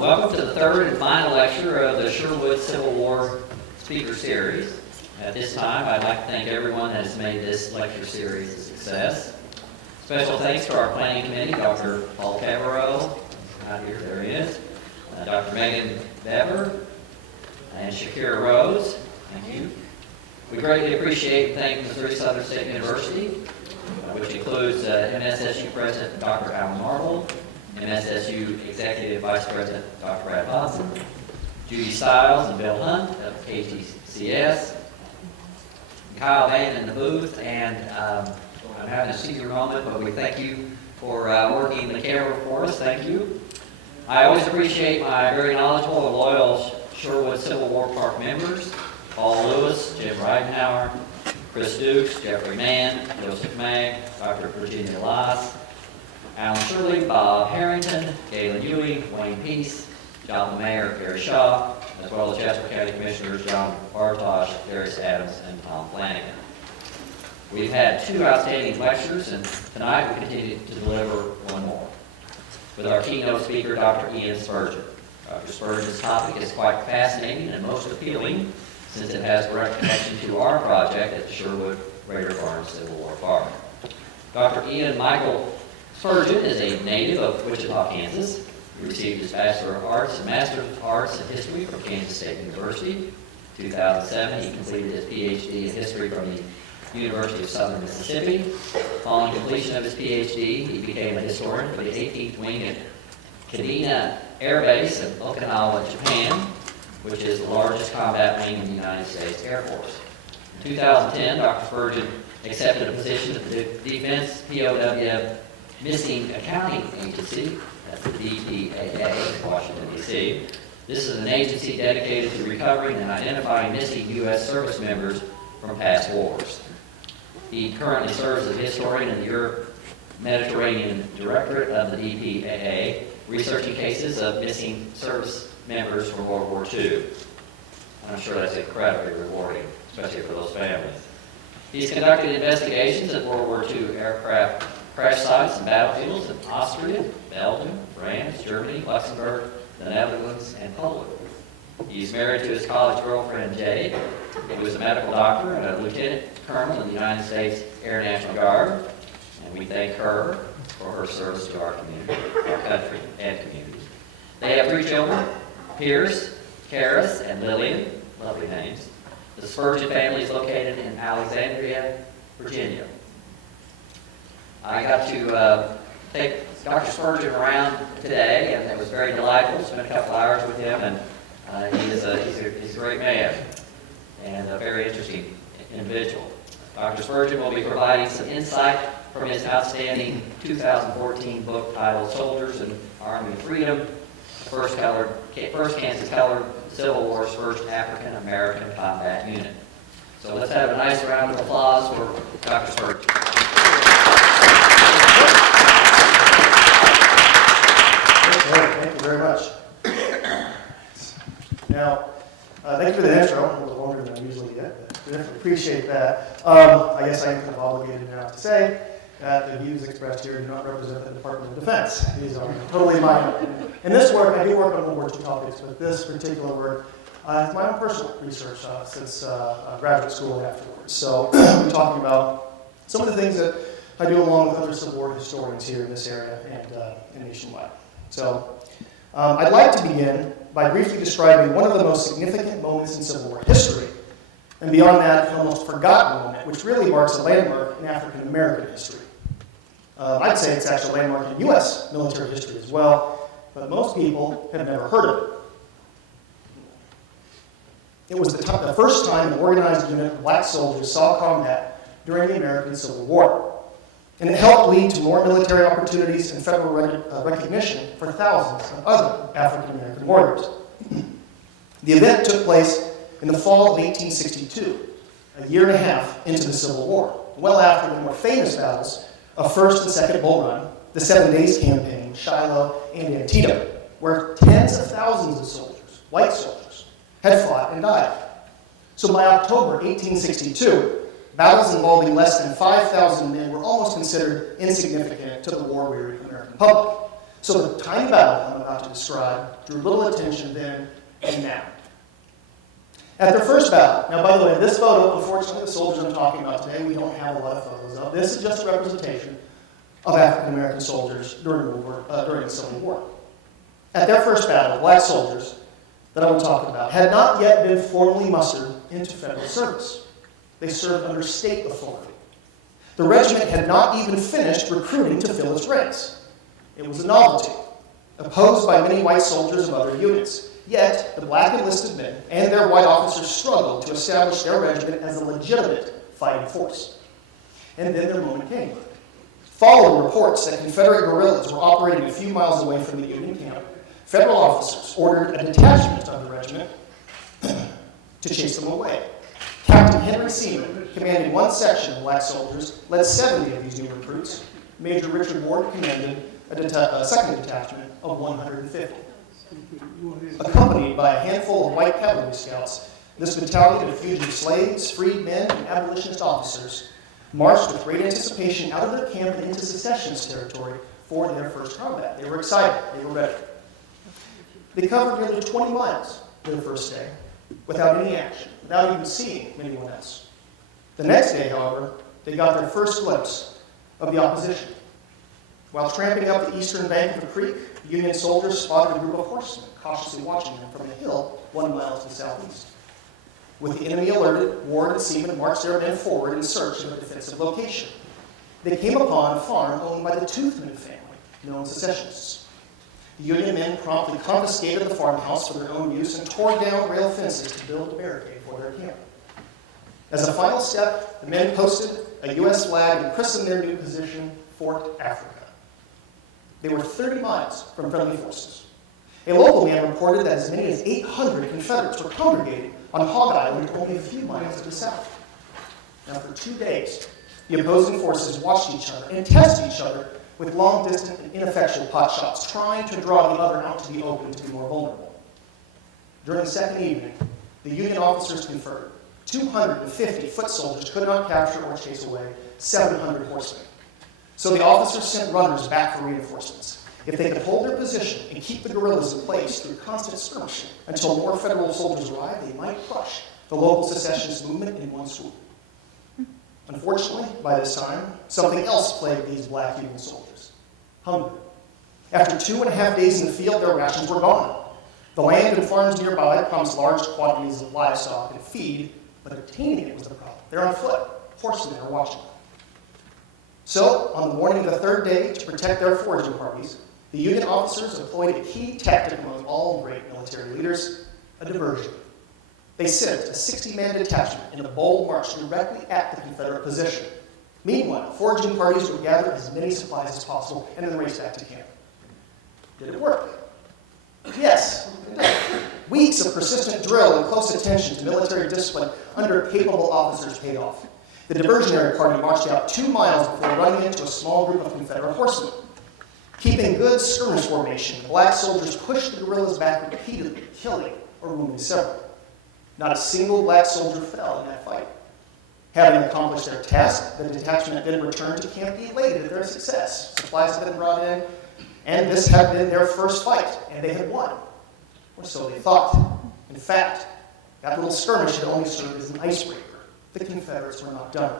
Welcome to the third and final lecture of the Sherwood Civil War Speaker Series. At this time, I'd like to thank everyone that has made this lecture series a success. Special thanks to our planning committee, Dr. Paul Cabarro, out here, there he is, Dr. Megan Bever, and Shakira Rose. Thank you. We greatly appreciate and thank Missouri Southern State University, which includes MSSU President Dr. Alan Marble, MSSU Executive Vice President Dr. Brad Hodson, Judy Stiles and Bill Hunt of KTCS, Kyle Van in the booth, and I'm having a senior moment, but we thank you for working the camera for us. Thank you. I always appreciate my very knowledgeable and loyal Sherwood Civil War Park members, Paul Lewis, Jim Ridenhour, Chris Dukes, Jeffrey Mann, Joseph Magg, Dr. Virginia Loss, Alan Shirley, Bob Harrington, Galen Ewing, Wayne Peace, John the Mayor, Gary Shaw, as well as Jasper County Commissioners John Bartosh, Darius Adams, and Tom Flanagan. We've had two outstanding lectures, and tonight we continue to deliver one more with our keynote speaker, Dr. Ian Spurgeon. Dr. Spurgeon's topic is quite fascinating and most appealing since it has direct connection to our project at the Sherwood Raider Farm Civil War Park. Dr. Ian Michael Spurgeon is a native of Wichita, Kansas. He received his Bachelor of Arts and Master of Arts in History from Kansas State University. In 2007, he completed his PhD in History from the University of Southern Mississippi. Following completion of his PhD, he became a historian for the 18th Wing at Kadena Air Base in Okinawa, Japan, which is the largest combat wing in the United States Air Force. In 2010, Dr. Spurgeon accepted a position at the Defense POW Missing Accounting Agency, that's the DPAA in Washington, D.C. This is an agency dedicated to recovering and identifying missing U.S. service members from past wars. He currently serves as a historian in the Europe-Mediterranean Directorate of the DPAA, researching cases of missing service members from World War II. I'm sure that's incredibly rewarding, especially for those families. He's conducted investigations at World War II aircraft crash sites and battlefields in Austria, Belgium, France, Germany, Luxembourg, the Netherlands, and Poland. He's married to his college girlfriend, Jade, who is a medical doctor and a lieutenant colonel in the United States Air National Guard, and we thank her for her service to our community, our country, and community. They have three children, Pierce, Karis, and Lillian, lovely names. The Spurgeon family is located in Alexandria, Virginia. I got to take Dr. Spurgeon around today, and it was very delightful. Spent a couple hours with him, and he's a great man and a very interesting individual. Dr. Spurgeon will be providing some insight from his outstanding 2014 book titled Soldiers in Army of Freedom, First Kansas Colored Civil War's First African American Combat Unit. So let's have a nice round of applause for Dr. Spurgeon. Thank you very much. Now, thank you for the intro. A little longer than I usually get, but I definitely appreciate that. I guess I am kind of obligated now to say that the views expressed here do not represent the Department of Defense. These are totally my own. In this work, I do work on World War II topics, but this particular work is my own personal research since graduate school and afterwards. So we're talking about some of the things that I do along with other Civil War historians here in this area and nationwide. So I'd like to begin by briefly describing one of the most significant moments in Civil War history, and beyond that, an almost forgotten moment, which really marks a landmark in African American history. I'd say it's actually a landmark in U.S. military history as well, but most people have never heard of it. It was the first time an organized unit of black soldiers saw combat during the American Civil War. And it helped lead to more military opportunities and federal recognition for thousands of other African American warriors. The event took place in the fall of 1862, a year and a half into the Civil War, well after the more famous battles of First and Second Bull Run, the 7 Days Campaign, Shiloh, and Antietam, where tens of thousands of soldiers, white soldiers, had fought and died. So by October 1862, battles involving less than 5,000 men were almost considered insignificant to the war-weary American public. So the tiny battle I'm about to describe drew little attention then and now. At their first battle, now by the way, this photo, unfortunately, the soldiers I'm talking about today, we don't have a lot of photos of. This is just a representation of African American soldiers during the Civil War. At their first battle, black soldiers that I will talk about had not yet been formally mustered into federal service. They served under state authority. The regiment had not even finished recruiting to fill its ranks. It was a novelty, opposed by many white soldiers of other units. Yet, the black enlisted men and their white officers struggled to establish their regiment as a legitimate fighting force. And then their moment came. Following reports that Confederate guerrillas were operating a few miles away from the Union camp, federal officers ordered a detachment of the regiment to chase them away. Captain Henry Seaman, commanding one section of black soldiers, led 70 of these new recruits. Major Richard Ward commanded a second detachment of 150. Accompanied by a handful of white cavalry scouts, this battalion of fugitive slaves, freed men, and abolitionist officers marched with great anticipation out of their camp and into secessionist territory for their first combat. They were excited. They were ready. They covered nearly 20 miles their first day without any action, without even seeing anyone else. The next day, however, they got their first glimpse of the opposition. While tramping up the eastern bank of the creek, the Union soldiers spotted a group of horsemen cautiously watching them from the hill 1 mile to the southeast. With the enemy alerted, Ward and Seaman marched their men forward in search of a defensive location. They came upon a farm owned by the Toothman family, known as secessionists. The Union men promptly confiscated the farmhouse for their own use and tore down rail fences to build a barricade for their camp. As a final step, the men posted a U.S. flag and christened their new position Fort Africa. They were 30 miles from friendly forces. A local man reported that as many as 800 Confederates were congregating on Hog Island only a few miles to the south. Now, for 2 days, the opposing forces watched each other and tested each other with long-distance and ineffectual potshots, trying to draw the other out to the open to be more vulnerable. During the second evening, the Union officers conferred. 250 foot soldiers could not capture or chase away 700 horsemen. So the officers sent runners back for reinforcements. If they could hold their position and keep the guerrillas in place through constant skirmishing until more federal soldiers arrived, they might crush the local secessionist movement in one swoop. Unfortunately, by this time, something else plagued these black Union soldiers: hunger. After 2.5 days in the field, their rations were gone. The land and farms nearby promised large quantities of livestock and feed, but obtaining it was the problem. They're on foot. Horsemen are watching them. So, on the morning of the third day, to protect their foraging parties, the Union officers employed a key tactic among all great military leaders: a diversion. They sent a 60-man detachment in a bold march directly at the Confederate position. Meanwhile, foraging parties would gather as many supplies as possible and then race back to camp. Did it work? Yes, it did. Weeks of persistent drill and close attention to military discipline under capable officers paid off. The diversionary party marched out 2 miles before running into a small group of Confederate horsemen. Keeping good skirmish formation, the black soldiers pushed the guerrillas back repeatedly, killing or wounding several. Not a single black soldier fell in that fight. Having accomplished their task, the detachment then returned to camp elated at their success. Supplies had been brought in, and this had been their first fight, and they had won. Or so they thought. In fact, that little skirmish had only served as an icebreaker. The Confederates were not done.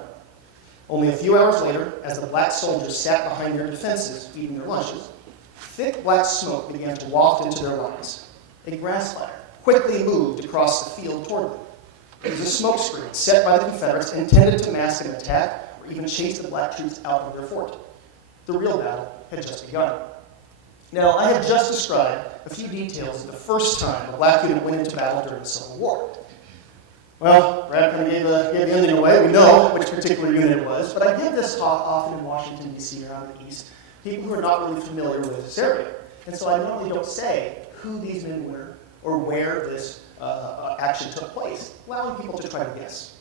Only a few hours later, as the black soldiers sat behind their defenses, eating their lunches, thick black smoke began to waft into their lines. A grass fire quickly moved across the field toward them. It was a smoke screen set by the Confederates intended to mask an attack or even chase the black troops out of their fort. The real battle had just begun. Now, I have just described a few details of the first time the black unit went into battle during the Civil War. Well, Brad kind of gave the ending away. We know which particular unit it was, but I give this talk often in Washington, D.C., around the East, people who are not really familiar with this area. And so I normally don't say who these men were or where this action took place, allowing people to try to guess.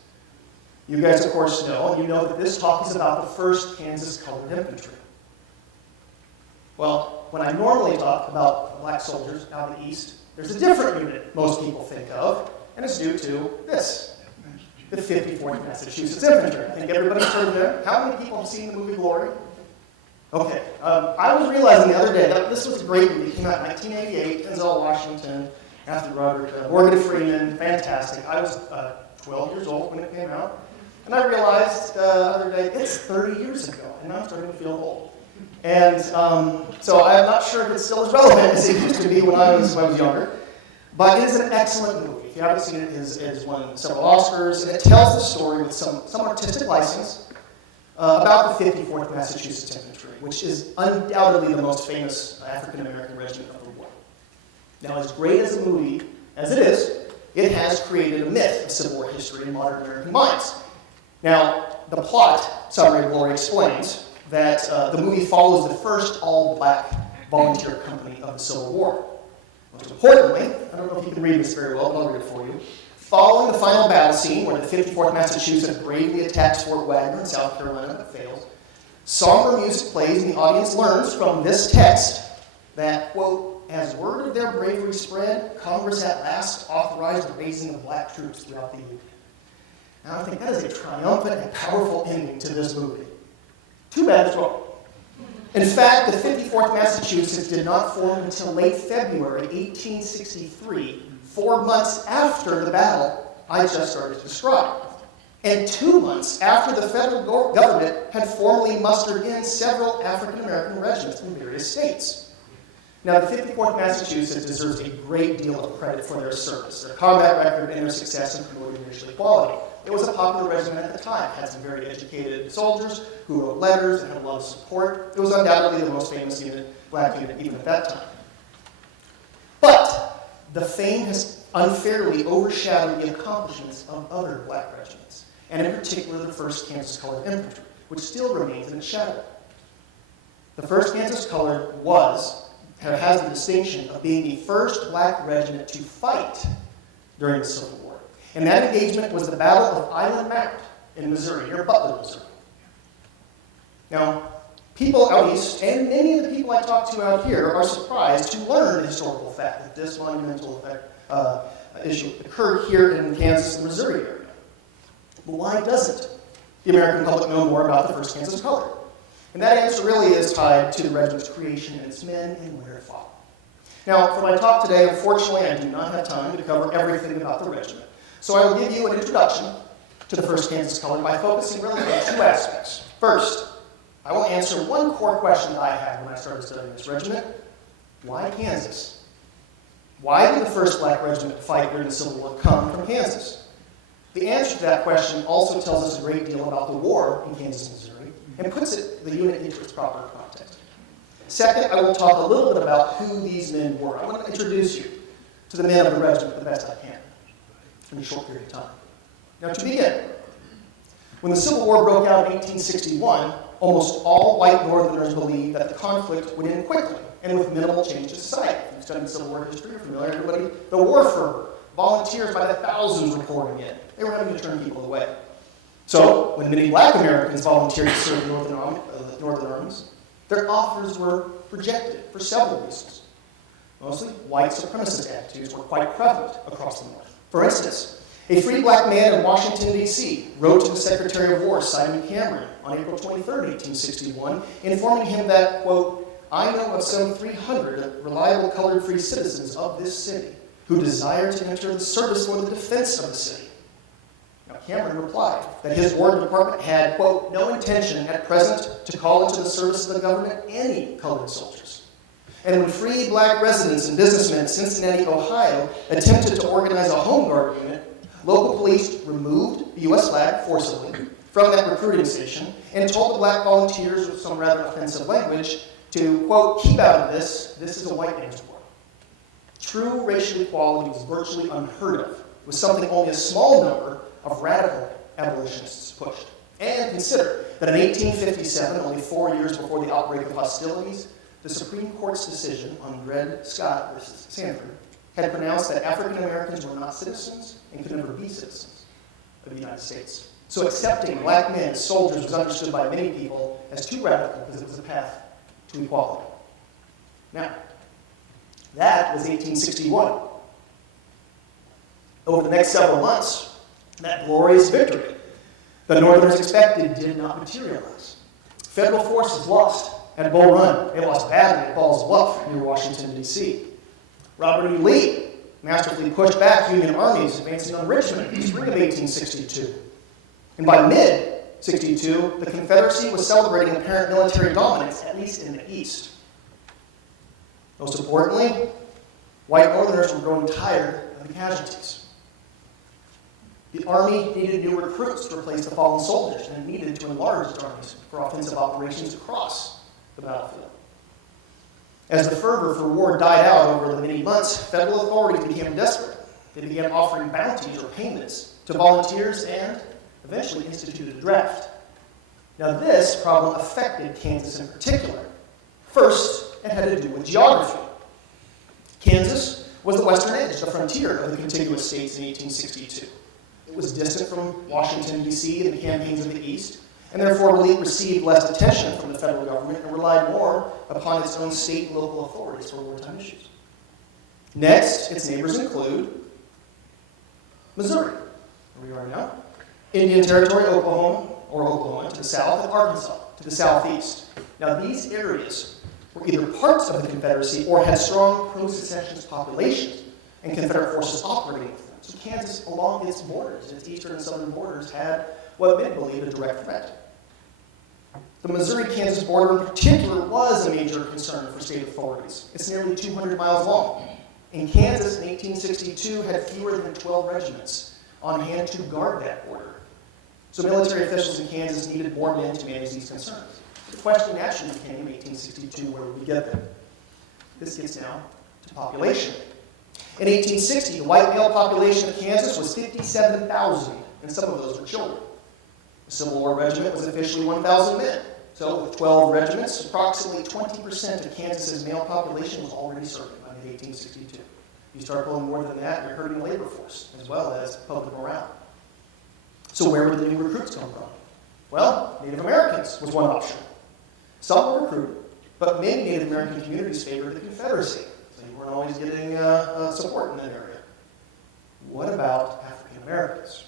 You guys, of course, know, and you know that this talk is about the 1st Kansas Colored Infantry. Well, when I normally talk about black soldiers out in the East, there's a different unit most people think of, and it's due to this, the 54th Massachusetts Infantry. I think everybody's heard of them. How many people have seen the movie Glory? Okay, I was realizing the other day that this was a great movie. It came out in 1988, Denzel Washington, Matthew Broderick, Morgan Freeman, fantastic. I was 12 years old when it came out, and I realized the other day, it's 30 years ago, and now I'm starting to feel old. And so I'm not sure if it's still as relevant as it used to be when I was younger, but it is an excellent movie. If you haven't seen it, it's won several Oscars, and it tells the story with some artistic license about the 54th Massachusetts Infantry, which is undoubtedly the most famous African-American regiment of the war. Now, as great as a movie as it is, it has created a myth of Civil War history in modern American minds. Now, the plot, Summary of Glory explains, that the movie follows the first all-black volunteer company of the Civil War. Most importantly, I don't know if you can read this very well, but I'll read it for you. Following the final battle scene where the 54th Massachusetts bravely attacks Fort Wagner in South Carolina but fails, somber music plays and the audience learns from this text that, quote, as word of their bravery spread, Congress at last authorized the raising of black troops throughout the Union. Now I think that is a triumphant and powerful ending to this movie. Too bad it's wrong. In fact, the 54th Massachusetts did not form until late February 1863, 4 months after the battle I just started to describe, and 2 months after the federal government had formally mustered in several African-American regiments from various states. Now, the 54th Massachusetts deserves a great deal of credit for their service, their combat record, and their success in promoting racial equality. It was a popular regiment at the time, had some very educated soldiers who wrote letters and had a lot of support. It was undoubtedly the most famous black unit even at that time. But the fame has unfairly overshadowed the accomplishments of other black regiments, and in particular the 1st Kansas Colored Infantry, which still remains in its shadow. The 1st Kansas Colored has the distinction of being the first black regiment to fight during the Civil War. And that engagement was the Battle of Island Mount in Missouri, near Butler, Missouri. Now, people out east, and many of the people I talk to out here, are surprised to learn the historical fact that this monumental issue occurred here in Kansas and Missouri area. But why doesn't the American public know more about the 1st Kansas Colored? And that answer really is tied to the regiment's creation and its men and where it fought. Now, for my talk today, unfortunately, I do not have time to cover everything about the regiment. So I will give you an introduction to the 1st Kansas Colored by focusing really on 2 aspects. First, I will answer one core question that I had when I started studying this regiment. Why Kansas? Why did the 1st Black Regiment fight during the Civil War come from Kansas? The answer to that question also tells us a great deal about the war in Kansas, Missouri, and puts the unit into its proper context. Second, I will talk a little bit about who these men were. I want to introduce you to the men of the regiment the best I can in a short period of time. Now, to begin, when the Civil War broke out in 1861, almost all white Northerners believed that the conflict would end quickly and with minimal change to society. If you've studied Civil War history, you're familiar, everybody, the war fervor, volunteers by the thousands were pouring in. They were having to turn people away. So, when many black Americans volunteered to serve the Northern armies, their offers were rejected for several reasons. Mostly, white supremacist attitudes were quite prevalent across the North. For instance, a free black man in Washington, D.C. wrote to the Secretary of War, Simon Cameron, on April 23, 1861, informing him that, quote, I know of some 300 reliable colored free citizens of this city who desire to enter the service for the defense of the city. Now, Cameron replied that his War Department had, quote, no intention at present to call into the service of the government any colored soldiers. And when free black residents and businessmen in Cincinnati, Ohio, attempted to organize a home guard unit, local police removed the U.S. flag forcibly from that recruiting station and told the black volunteers with some rather offensive language to, quote, keep out of this is a white man's war. True racial equality was virtually unheard of, with something only a small number of radical abolitionists pushed. And consider that in 1857, only 4 years before the outbreak of hostilities, the Supreme Court's decision on Dred Scott versus Sanford had pronounced that African Americans were not citizens and could never be citizens of the United States. So accepting black men as soldiers was understood by many people as too radical because it was a path to equality. Now, that was 1861. Over the next several months, that glorious victory the Northerners expected did not materialize. Federal forces lost at Bull Run. It lost badly at Ball's Bluff near Washington, D.C. Robert E. Lee masterfully pushed back Union armies advancing on Richmond in the spring of 1862. And by mid-62, the Confederacy was celebrating apparent military dominance, at least in the East. Most importantly, white Northerners were growing tired of the casualties. The Army needed new recruits to replace the fallen soldiers, and it needed to enlarge its armies for offensive operations across the battlefield. As the fervor for war died out over the many months, federal authorities became desperate. They began offering bounties or payments to volunteers and eventually instituted a draft. Now this problem affected Kansas in particular. First, it had to do with geography. Kansas was the western edge, the frontier of the contiguous states in 1862. It was distant from Washington, D.C. and the campaigns of the East, and therefore received less attention from the federal government and relied more upon its own state and local authorities for wartime issues. Next, its neighbors include Missouri, where we are now, Indian Territory, Oklahoma to the south, and Arkansas to the southeast. Now, these areas were either parts of the Confederacy or had strong pro-secessionist populations and Confederate forces operating with them. So Kansas, along its borders, its eastern and southern borders, had what many believed a direct threat. The Missouri-Kansas border in particular was a major concern for state authorities. It's nearly 200 miles long. And Kansas in 1862 had fewer than 12 regiments on hand to guard that border. So military officials in Kansas needed more men to manage these concerns. The question naturally became in 1862, where would we get them? This gets now to population. In 1860, the white male population of Kansas was 57,000, and some of those were children. The Civil War regiment was officially 1,000 men. So with 12 regiments, approximately 20% of Kansas's male population was already serving by mid-1862. You start pulling more than that, you're hurting the labor force, as well as public morale. So where would the new recruits come from? Well, Native Americans was one option. Some were recruited, but many Native American communities favored the Confederacy, so you weren't always getting support in that area. What about African Americans?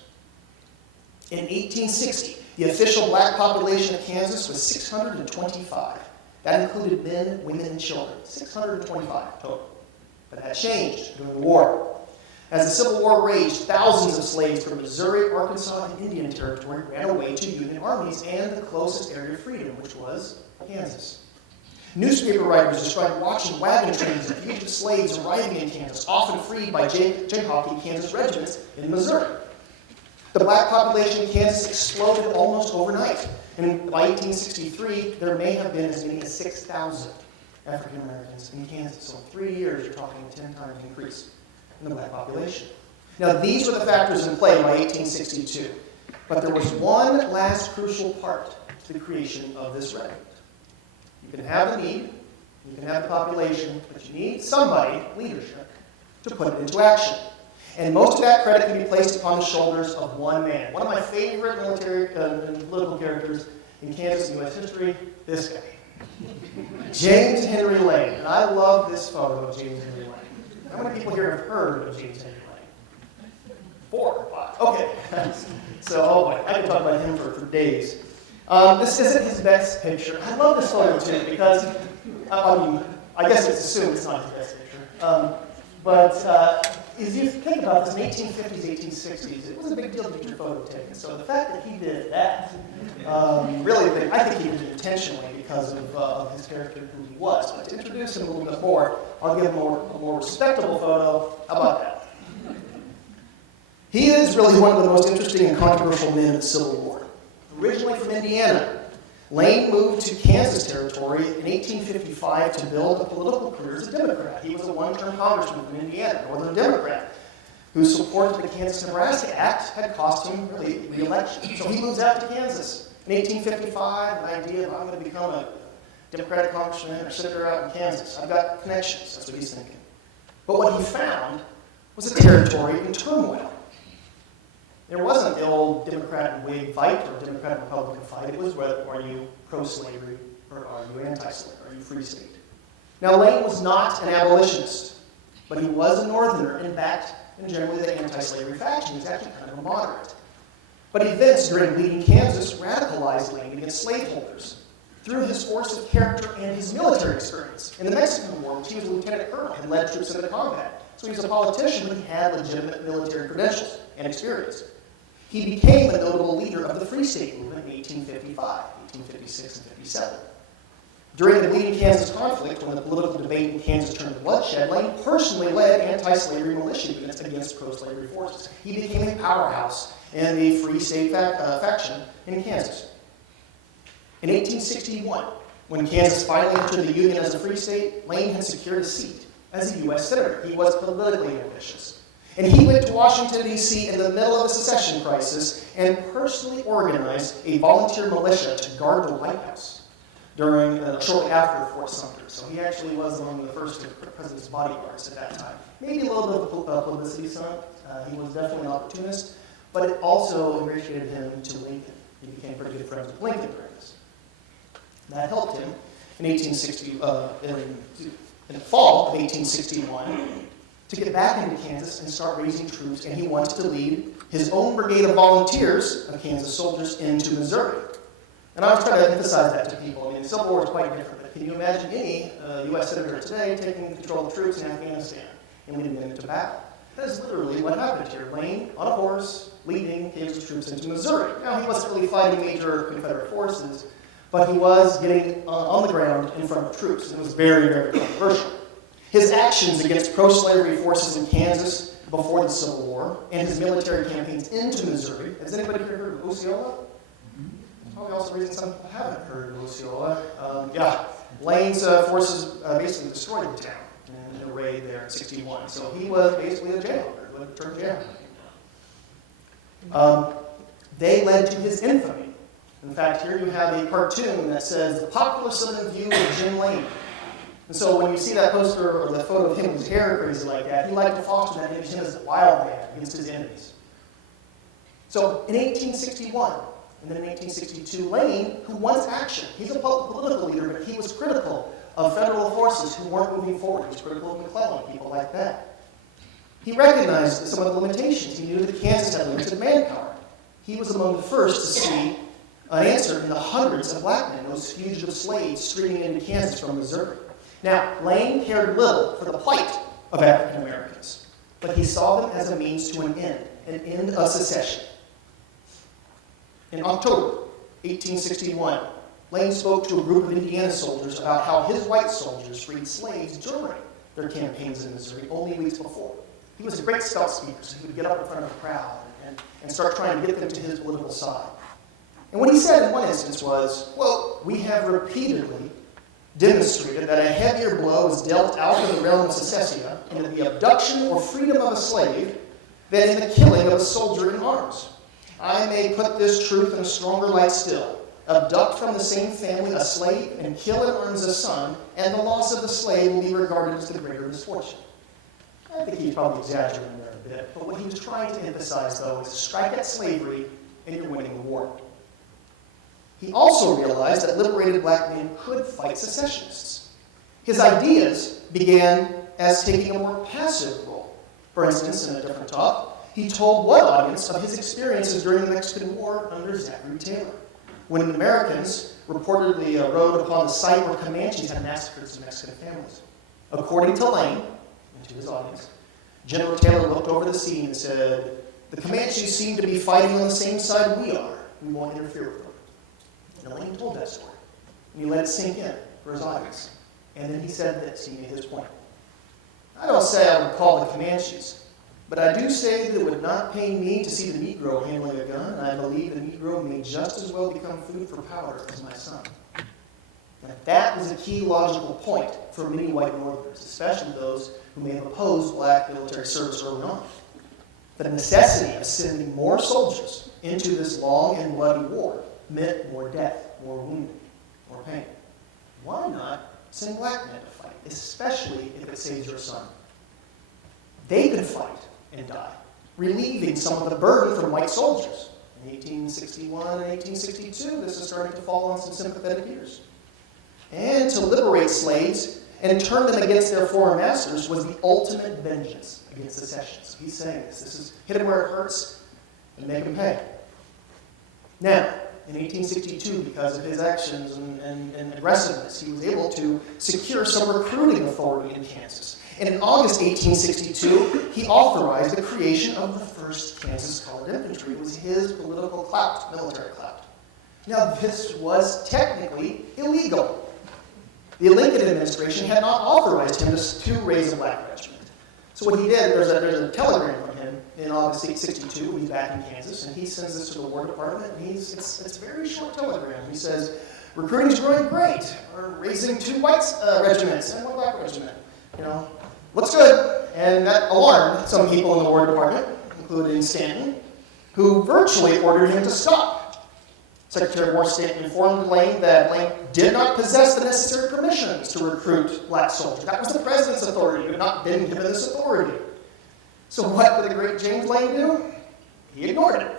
In 1860, the official black population of Kansas was 625. That included men, women, and children. 625 total. But that changed during the war. As the Civil War raged, thousands of slaves from Missouri, Arkansas, and Indian Territory ran away to Union armies and the closest area of freedom, which was Kansas. Newspaper writers described watching wagon trains of fugitive slaves arriving in Kansas, often freed by Jayhawking Kansas regiments in Missouri. The black population in Kansas exploded almost overnight, and by 1863, there may have been as many as 6,000 African Americans in Kansas. So in 3 years, you're talking a 10 times increase in the black population. Now, these were the factors in play by 1862, but there was one last crucial part to the creation of this regiment. You can have the need, you can have the population, but you need somebody, leadership, to put it into action. And most of that credit can be placed upon the shoulders of one man. One of my favorite military and political characters in Kansas and U.S. history, this guy. James Henry Lane. And I love this photo of James Henry Lane. How many people here have heard of James Henry Lane? 4, 5. Okay. So, oh boy, I could talk about him for days. This isn't his best picture. I love this photo too because, I guess it's assumed it's not his best picture. But as you think about this, in 1850s, 1860s, it was a big deal to get your photo taken. So the fact that he did that, really, I think he did it intentionally because of his character and who he was. But to introduce him a little bit more, I'll give him a more respectable photo. How about that? He is really one of the most interesting and controversial men of the Civil War. Originally from Indiana, Lane moved to Kansas Territory in 1855 to build a political career as a Democrat. He was a one-term congressman from Indiana, a Northern Democrat, whose support of the Kansas-Nebraska Act had cost him really re-election. So he moves out to Kansas in 1855 with the idea of, I'm going to become a Democratic congressman or senator out in Kansas. I've got connections. That's what he's thinking. But what he found was a territory in turmoil. There wasn't the old Democrat and Whig fight or Democrat and Republican fight. It was whether are you pro-slavery or are you anti-slavery, are you free state? Now, Lane was not an abolitionist, but he was a Northerner and backed in generally the anti-slavery faction. He was actually kind of a moderate. But events during bleeding Kansas radicalized Lane against slaveholders. through his force of character and his military experience. In the Mexican War, which he was a lieutenant colonel, had led troops into combat. So he was a politician, but he had legitimate military credentials and experience. He became a notable leader of the Free State movement in 1855, 1856, and 57. During the Bleeding Kansas conflict, when the political debate in Kansas turned to bloodshed, Lane personally led anti-slavery militia units against pro-slavery forces. He became a powerhouse in the Free State faction in Kansas. In 1861, when Kansas finally entered the Union as a free state, Lane had secured a seat as a U.S. senator. He was politically ambitious. And he went to Washington, D.C. in the middle of a secession crisis and personally organized a volunteer militia to guard the White House shortly after Fort Sumter. So he actually was among the first of the president's bodyguards at that time. Maybe a little bit of a publicity stunt. He was definitely an opportunist, but it also ingratiated him to Lincoln. He became pretty good friends with Lincoln during this. That helped him in the fall of 1861 to get back into Kansas and start raising troops, and he wanted to lead his own brigade of volunteers of Kansas soldiers into Missouri. And I was trying to emphasize that to people. I mean, the Civil War is quite different, but can you imagine any U.S. senator today taking control of troops in Afghanistan and leading them into battle? That is literally what happened here. Lane, on a horse, leading Kansas troops into Missouri. Now, he wasn't really fighting major Confederate forces, but he was getting on the ground in front of troops, and it was very, very controversial. His actions against pro-slavery forces in Kansas before the Civil War and his military campaigns into Missouri. Has anybody here heard of Osceola? Probably also reason some people haven't heard of Osceola. Lane's forces basically destroyed the town in a raid there in 61. So he was basically a jailbird, turned jailbird. They led to his infamy. In fact, here you have a cartoon that says, "The Popular Southern View of Jim Lane." And so when you see that poster or the photo of him with his hair crazy like that, he liked to foster that image of him as a wild man against his enemies. So in 1861, and then in 1862, Lane, who wants action, he's a political leader, but he was critical of federal forces who weren't moving forward. He was critical of McClellan, people like that. He recognized some of the limitations. He knew that Kansas had limited manpower. He was among the first to see an answer in the hundreds of black men, those fugitive slaves streaming into Kansas from Missouri. Now, Lane cared little for the plight of African Americans, but he saw them as a means to an end of secession. In October 1861, Lane spoke to a group of Indiana soldiers about how his white soldiers freed slaves during their campaigns in Missouri only weeks before. He was a great scout speaker, so he would get up in front of a crowd and start trying to get them to his political side. And what he said in one instance was, "Well, we have repeatedly demonstrated that a heavier blow is dealt out of the realm of secession in the abduction or freedom of a slave than in the killing of a soldier in arms. I may put this truth in a stronger light still. Abduct from the same family a slave and kill in arms a son, and the loss of the slave will be regarded as the greater misfortune." I think he's probably exaggerating there a bit, but what he was trying to emphasize, though, is strike at slavery and you're winning the war. He also realized that liberated black men could fight secessionists. His ideas began as taking a more passive role. For instance, in a different talk, he told one audience of his experiences during the Mexican War under Zachary Taylor, when Americans reportedly rode upon the site where Comanches had massacred some Mexican families. According to Lane, and to his audience, General Taylor looked over the scene and said, "The Comanches seem to be fighting on the same side we are. We won't interfere with them." And Lane told that story, and he let it sink in for his audience. And then he said this, he made his point. "I don't say I would call the Comanches, but I do say that it would not pain me to see the Negro handling a gun, and I believe the Negro may just as well become food for powder as my son." Now, that was a key logical point for many white Northerners, especially those who may have opposed black military service early on. The necessity of sending more soldiers into this long and bloody war meant more death, more wounding, more pain. Why not send black men to fight, especially if it saves your son? They could fight and die, relieving some of the burden from white soldiers. In 1861 and 1862, this is starting to fall on some sympathetic ears. And to liberate slaves and turn them against their foreign masters was the ultimate vengeance against secession. So he's saying this is hit them where it hurts and make them pay. Now, in 1862, because of his actions and aggressiveness, he was able to secure some recruiting authority in Kansas. And in August 1862, he authorized the creation of the first Kansas Colored Infantry. It was his political clout, military clout. Now, this was technically illegal. The Lincoln administration had not authorized him to raise a black regiment. So what he did, there's a telegram from him in August 1862. He's back in Kansas, and he sends this to the War Department. And it's a very short telegram. He says, "Recruiting's growing great. We're raising 2 white regiments and 1 black regiment. Looks good." And that alarmed some people in the War Department, including Stanton, who virtually ordered him to stop. Secretary of War Stanton informed Lane that Lane did not possess the necessary permissions to recruit black soldiers. That was the president's authority. He had not been given this authority. So what did the great James Lane do? He ignored it.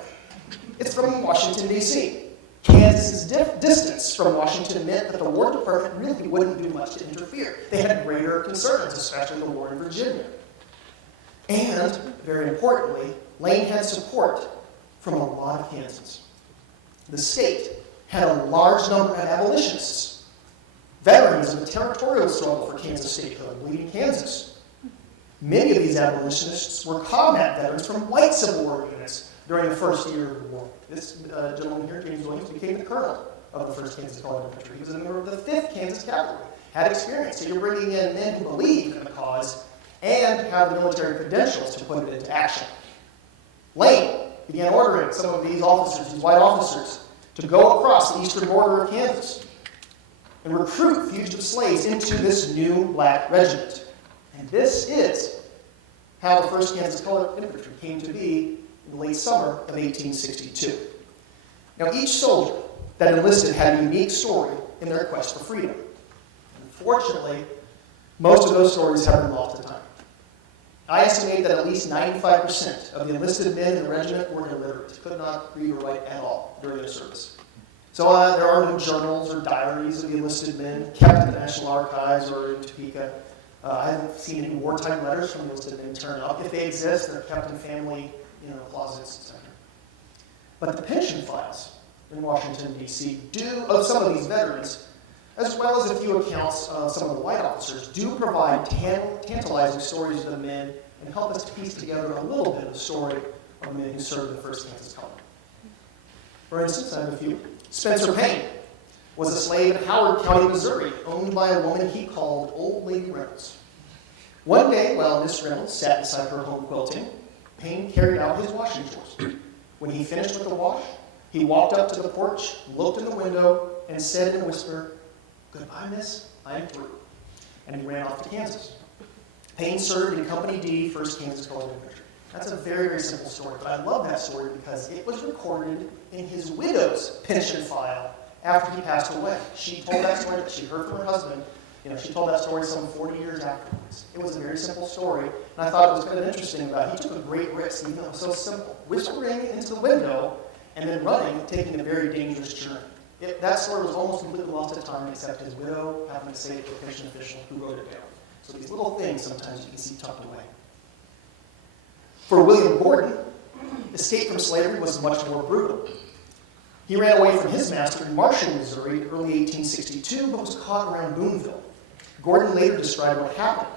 It's from Washington, D.C. Kansas's distance from Washington meant that the War Department really wouldn't do much to interfere. They had greater concerns, especially the war in Virginia. And, very importantly, Lane had support from a lot of Kansans. The state had a large number of abolitionists, veterans of the territorial struggle for Kansas statehood, leading Kansas. Many of these abolitionists were combat veterans from white Civil War units during the first year of the war. This gentleman here, James Williams, became the colonel of the 1st Kansas Colored Infantry. He was a member of the 5th Kansas Cavalry, had experience. So you're bringing in men who believe in the cause and have the military credentials to put it into action. Lane began ordering some of these officers, these white officers, to go across the eastern border of Kansas and recruit fugitive slaves into this new black regiment. And this is how the 1st Kansas Colored Infantry came to be in the late summer of 1862. Now, each soldier that enlisted had a unique story in their quest for freedom. Unfortunately, most of those stories have been lost to time. I estimate that at least 95% of the enlisted men in the regiment were illiterate, could not read or write at all during their service. So there are no journals or diaries of the enlisted men kept in the National Archives or in Topeka. I haven't seen any wartime letters from the enlisted men turn up. If they exist, they're kept in family closets, etc. But the pension files in Washington, D.C. of some of these veterans, as well as a few accounts of some of the white officers, do provide tantalizing stories of the men and help us to piece together a little bit of the story of men who served in the 1st Kansas Colony. For instance, I have a few. Spencer Payne was a slave in Howard County, Missouri, owned by a woman he called Old Lady Reynolds. One day, while Miss Reynolds sat beside her home quilting, Payne carried out his washing chores. When he finished with the wash, he walked up to the porch, looked in the window, and said in a whisper, "Goodbye, miss, I am through." And he ran off to Kansas. Payne served in Company D, 1st Kansas Colored Infantry. That's a very, very simple story, but I love that story because it was recorded in his widow's pension file after he passed away. She told that story that she heard from her husband. She told that story some 40 years afterwards. It was a very simple story, and I thought it was kind of interesting about he took a great risk, even though it was so simple. Whispering into the window and then running, taking a very dangerous journey. That story was almost completely lost to time, except his widow happened to say it to a pension official who wrote it down. So these little things sometimes you can see tucked away. For William Gordon, escape from slavery was much more brutal. He ran away from his master in Marshall, Missouri in early 1862, but was caught around Boonville. Gordon later described what happened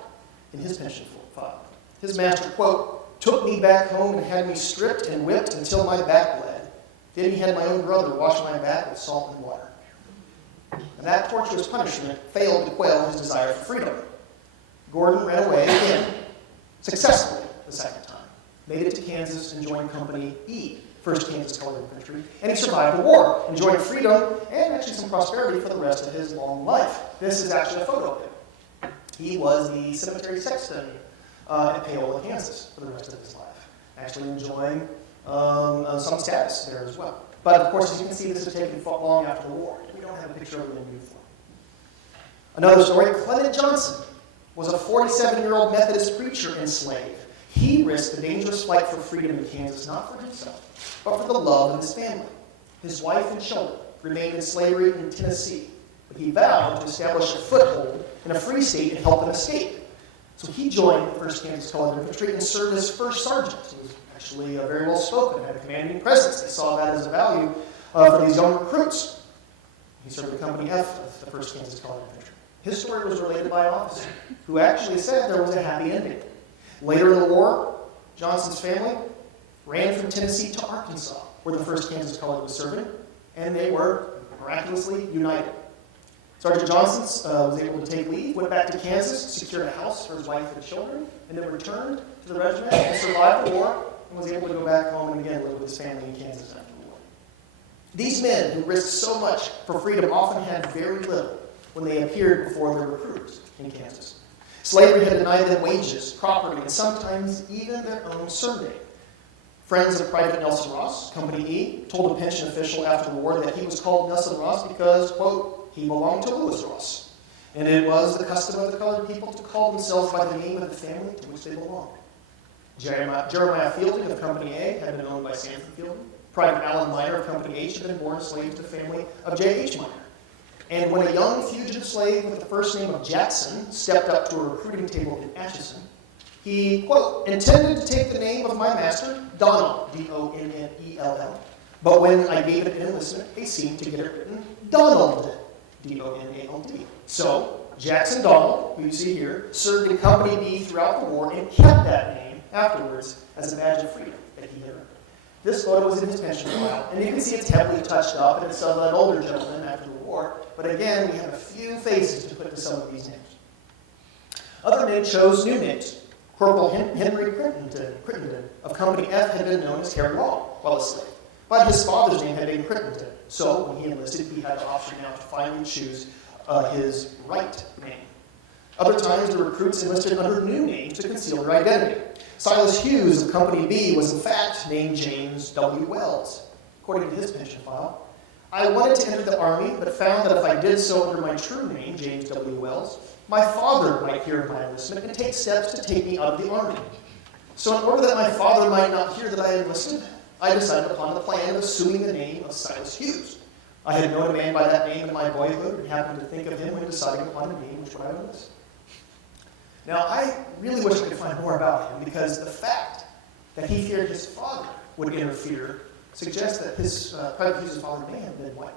in his pension file. His master, quote, "took me back home and had me stripped and whipped until my back bled. Then he had my own brother wash my back with salt and water." And that torturous punishment failed to quell his desire for freedom. Gordon ran away again, successfully the second time. Made it to Kansas and joined Company E, 1st Kansas Colored Infantry, and he survived the war, enjoying freedom and actually some prosperity for the rest of his long life. This is actually a photo of him. He was the cemetery sexton at Paola, Kansas for the rest of his life, actually enjoying some status there as well. But of course, as you can see, this was taken long after the war. We don't have a picture of him in uniform. Another story, Clement Johnson was a 47-year-old Methodist preacher and slave. He risked the dangerous fight for freedom in Kansas, not for himself, but for the love of his family. His wife and children remained in slavery in Tennessee, but he vowed to establish a foothold in a free state and help them escape. So he joined the 1st Kansas Colored Infantry and served as 1st sergeant. He was actually very well spoken, had a commanding presence. They saw that as a value. for these young recruits. He served in Company F of the 1st Kansas Colored Infantry. His story was related by an officer who actually said there was a happy ending. Later in the war, Johnson's family ran from Tennessee to Arkansas, where the 1st Kansas Colored was serving, and they were miraculously united. Sergeant Johnson was able to take leave, went back to Kansas, secured a house for his wife and children, and then returned to the regiment and survived the war and was able to go back home and again live with his family in Kansas after the war. These men who risked so much for freedom often had very little when they appeared before their recruiters in Kansas. Slavery had denied them wages, property, and sometimes even their own surname. Friends of Private Nelson Ross, Company E, told a pension official after the war that he was called Nelson Ross because, quote, he belonged to Lewis Ross, and it was the custom of the colored people to call themselves by the name of the family to which they belonged. Jeremiah Fielding of Company A had been owned by Sanford Fielding. Private Allen Miner of Company H had been born a slave to the family of J.H. Miner. And when a young fugitive slave with the first name of Jackson stepped up to a recruiting table in Atchison, he, quote, intended to take the name of my master, Donald, D-O-N-N-E-L-L. But when I gave it an enlistment, they seemed to get it written Donald, D-O-N-A-L-D. So, Jackson Donald, who you see here, served in Company B throughout the war and kept that name afterwards as a badge of freedom that he had earned. This photo was in his pension file, and you can see it's heavily touched up, and it's of an older gentleman after the war. But again, we have a few faces to put to some of these names. Other men chose new names. Corporal Henry Crittenden of Company F had been known as Harry Long while a slave. But his father's name had been Crittenden, so when he enlisted, he had the option now to finally choose his right name. Other times, the recruits enlisted under new names to conceal their identity. Silas Hughes of Company B was in fact named James W. Wells. According to his pension file, I wanted to enter the Army, but found that if I did so under my true name, James W. Wells, my father might hear of my enlistment and take steps to take me out of the Army. So in order that my father might not hear that I enlisted, I decided upon the plan of assuming the name of Silas Hughes. I had known a man by that name in my boyhood and happened to think of him when deciding upon the name which I would enlist. Now, I really wish I could find more about him because the fact that he feared his father would interfere suggests that his Private Hughes' father may have been white.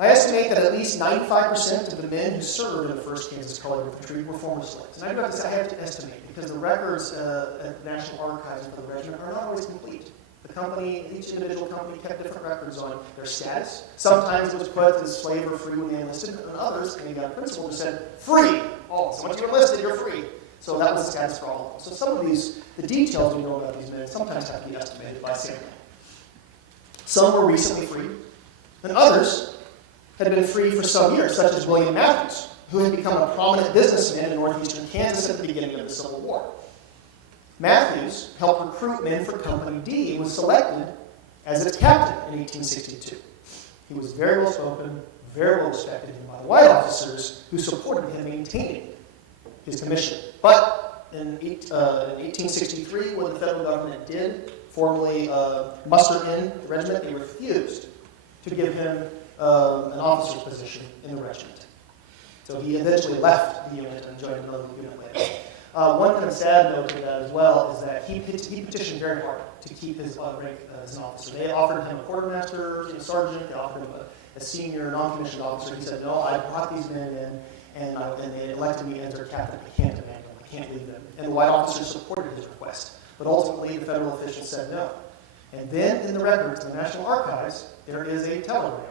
I estimate that at least 95% of the men who served in the 1st Kansas Colored Infantry were former slaves. And I have to estimate because the records at the National Archives for the regiment are not always complete. The company, each individual company kept different records on their status. Sometimes it was put as slave or free when they enlisted, and others, and you got a principal who said, free! Oh, so once you enlisted, you're free. So that was the status for all of them. So some of these, the details we know about these men sometimes have to be estimated by sampling. Some were recently freed, and others had been free for some years, such as William Matthews, who had become a prominent businessman in northeastern Kansas at the beginning of the Civil War. Matthews helped recruit men for Company D and was selected as its captain in 1862. He was very well spoken, very well respected by the white officers who supported him maintaining his commission. But in 1863, when the federal government did formally muster in the regiment, they refused to give him an officer's position in the regiment. So he eventually left the unit and joined another unit later. One kind of sad note to that as well is that he petitioned very hard to keep his rank as an officer. They offered him a quartermaster, a sergeant, they offered him a senior non-commissioned officer. He said, no, I brought these men in, and they elected me as their captain. I can't demand them, I can't leave them. And the white officers supported his request. But ultimately, the federal officials said no. And then in the records, in the National Archives, there is a telegram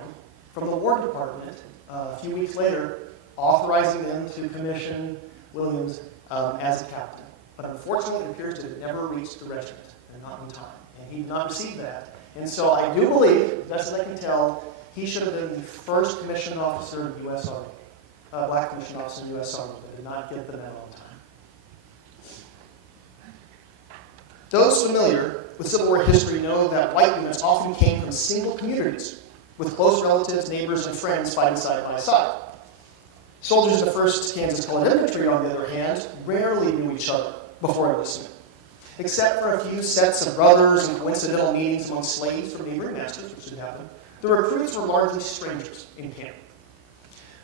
from the War Department a few weeks later authorizing them to commission Williams as a captain. But unfortunately, it appears to have never reached the regiment, and not in time. And he did not receive that. And so I do believe, best as I can tell, he should have been the first commissioned officer in the U.S. Army, black commissioned officer in the U.S. Army, but did not get the medal on time. Those familiar with Civil War history know that white units often came from single communities, with close relatives, neighbors, and friends fighting side by side. Soldiers in the 1st Kansas Colored Infantry, on the other hand, rarely knew each other before enlistment, except for a few sets of brothers and coincidental meetings among slaves from neighboring masters, which didn't happen. The recruits were largely strangers in camp.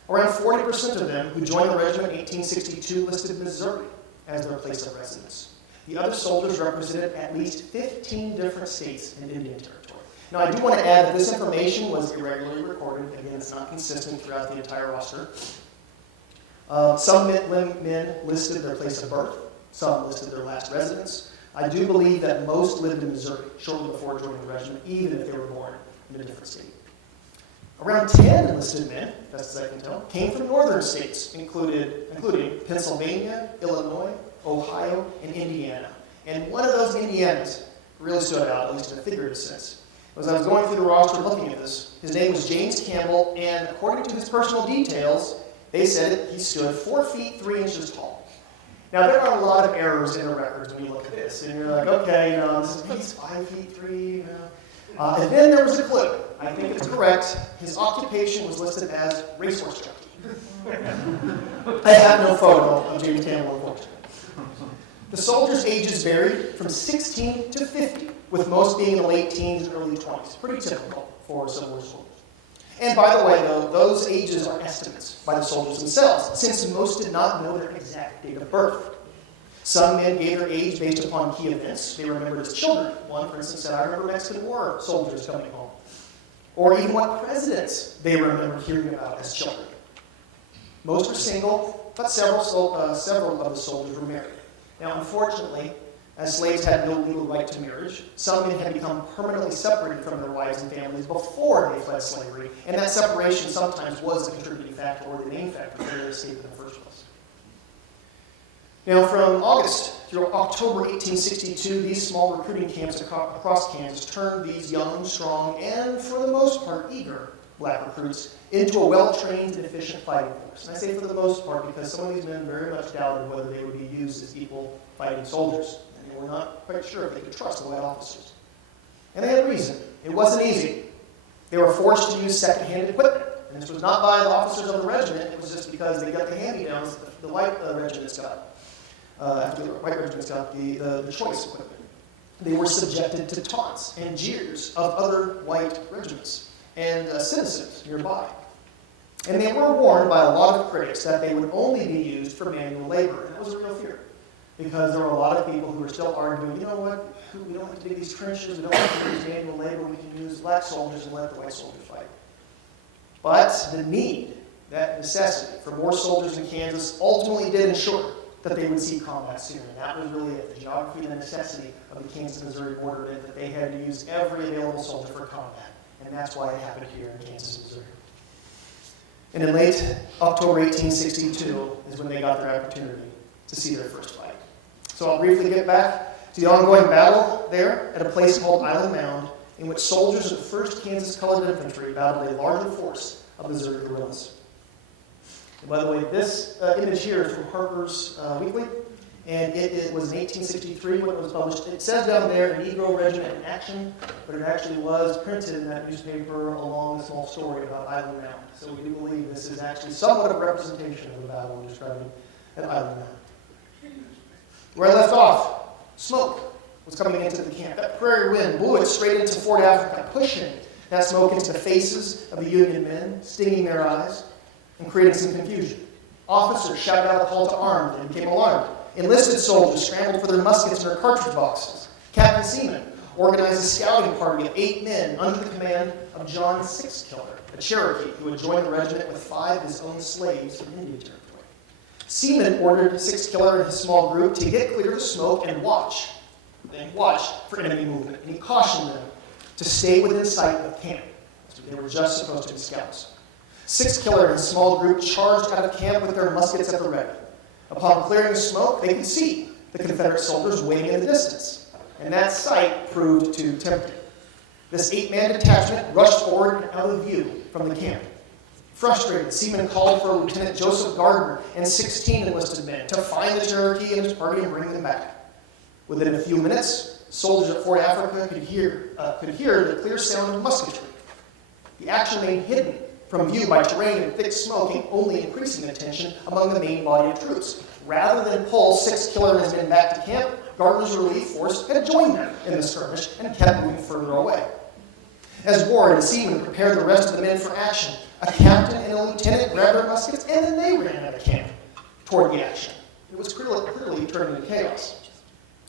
Around 40% of them who joined the regiment in 1862 listed Missouri as their place of residence. The other soldiers represented at least 15 different states and Indian Territory. Now, I do want to add that this information was irregularly recorded. Again, it's not consistent throughout the entire roster. Some men listed their place of birth. Some listed their last residence. I do believe that most lived in Missouri shortly before joining the regiment, even if they were born in a different state. Around 10 enlisted men, best as I can tell, came from northern states, including Pennsylvania, Illinois, Ohio, and Indiana. And one of those Indianas really stood out, at least in a figurative sense. As I was going through the roster looking at this, his name was James Campbell, and according to his personal details, they said that he stood 4 feet 3 inches tall. Now, there are a lot of errors in the records when you look at this, and you're like, okay, he's 5 feet 3, and then there was a clue. I think it's correct. His occupation was listed as racehorse jockey. I have no photo of James Campbell, unfortunately. The soldiers' ages varied from 16 to 50, with most being in the late teens and early 20s. Pretty typical for Civil War soldiers. And by the way, though, those ages are estimates by the soldiers themselves, since most did not know their exact date of birth. Some men gave their age based upon key events they remembered as children. One, for instance, said, I remember Mexican War soldiers coming home. Or even what presidents they remembered hearing about as children. Most were single, but several of the soldiers were married. Now, unfortunately, as slaves had no legal right to marriage, some men had become permanently separated from their wives and families before they fled slavery, and that separation sometimes was the contributing factor or the main factor for their escape in the first place. Now, from August through October 1862, these small recruiting camps across Kansas turned these young, strong, and for the most part eager black recruits into a well-trained and efficient fighting force. And I say for the most part because some of these men very much doubted whether they would be used as equal fighting soldiers. And they were not quite sure if they could trust the white officers. And they had reason. It wasn't easy. They were forced to use second-hand equipment. And this was not by the officers of the regiment. It was just because they got the hand-me-downs that the white regiments got. After the white regiments got the choice equipment. They were subjected to taunts and jeers of other white regiments and citizens nearby. And they were warned by a lot of critics that they would only be used for manual labor. And that was a real fear. Because there were a lot of people who were still arguing, you know what, we don't have to dig these trenches, we don't have to use manual labor, we can use black soldiers and let the white soldiers fight. But the need, that necessity for more soldiers in Kansas ultimately did ensure that they would see combat soon. And that was really it. The geography and the necessity of the Kansas-Missouri border meant that they had to use every available soldier for combat. And that's why it happened here in Kansas, Missouri. And in late October 1862 is when they got their opportunity to see their first fight. So I'll briefly get back to the ongoing battle there at a place called Island Mound, in which soldiers of the 1st Kansas Colored Infantry battled a larger force of Missouri guerrillas. And by the way, this image here is from Harper's Weekly, and it was in 1863 when it was published. It says down there, a Negro regiment in action, but it actually was printed in that newspaper along a small story about Island Mound. So we do believe this is actually somewhat of a representation of the battle we're describing at Island Mound. Where I left off, smoke was coming into the camp. That prairie wind blew it straight into Fort Africa, pushing that smoke into the faces of the Union men, stinging their eyes, and creating some confusion. Officers shouted out a call to arms and became alarmed. Enlisted soldiers scrambled for their muskets and their cartridge boxes. Captain Seaman organized a scouting party of 8 men under the command of John Sixkiller, a Cherokee who had joined the regiment with 5 of his own slaves from Indian Territory. Seaman ordered Sixkiller and his small group to get clear of the smoke and watch for enemy movement. And he cautioned them to stay within sight of camp. They were just supposed to be scouts. Sixkiller and his small group charged out of camp with their muskets at the ready. Upon clearing the smoke, they could see the Confederate soldiers waiting in the distance. And that sight proved too tempting. This 8-man detachment rushed forward and out of view from the camp. Frustrated, Seaman called for Lieutenant Joseph Gardner and 16 enlisted men to find the Cherokee and his party and bring them back. Within a few minutes, soldiers at Fort Africa could hear the clear sound of musketry. The action remained hidden from view by terrain and thick smoke, only increasing the tension among the main body of troops. Rather than pull Sixkiller and his men back to camp, Gardner's relief force had joined them in the skirmish and kept moving further away. As Ward and Seaman prepared the rest of the men for action, a captain and a lieutenant grabbed their muskets and then they ran out of camp toward the action. It was clearly turning into chaos.